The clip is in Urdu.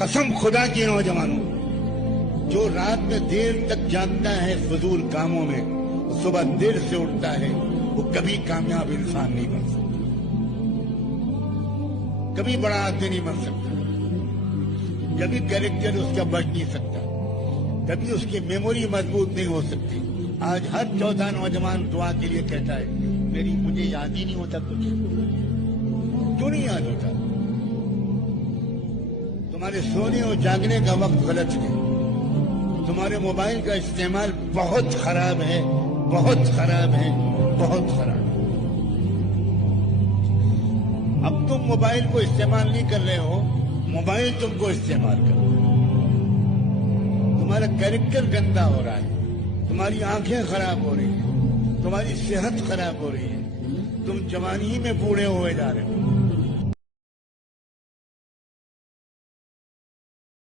قسم خدا کی نوجوانوں، جو رات میں دیر تک جاگتا ہے فضول کاموں میں، صبح دیر سے اٹھتا ہے، وہ کبھی کامیاب انسان نہیں بن سکتا، کبھی بڑا آدمی نہیں بن سکتا، کبھی کیریکٹر اس کا بڑھ نہیں سکتا، کبھی اس کی میموری مضبوط نہیں ہو سکتی۔ آج ہر چوتھا نوجوان دعا کے لیے کہتا ہے مجھے یاد ہی نہیں ہوتا کچھ۔ کیوں نہیں یاد ہوتا؟ تمہارے سونے اور جاگنے کا وقت غلط ہے، تمہارے موبائل کا استعمال بہت خراب ہے، بہت خراب ہے، بہت خراب ہے۔ اب تم موبائل کو استعمال نہیں کر رہے ہو، موبائل تم کو استعمال کر رہا ہے۔ تمہارا کیریکٹر گندا ہو رہا ہے، تمہاری آنکھیں خراب ہو رہی ہیں، تمہاری صحت خراب ہو رہی ہے، تم جوانی میں بوڑھے ہوئے جا رہے ہو۔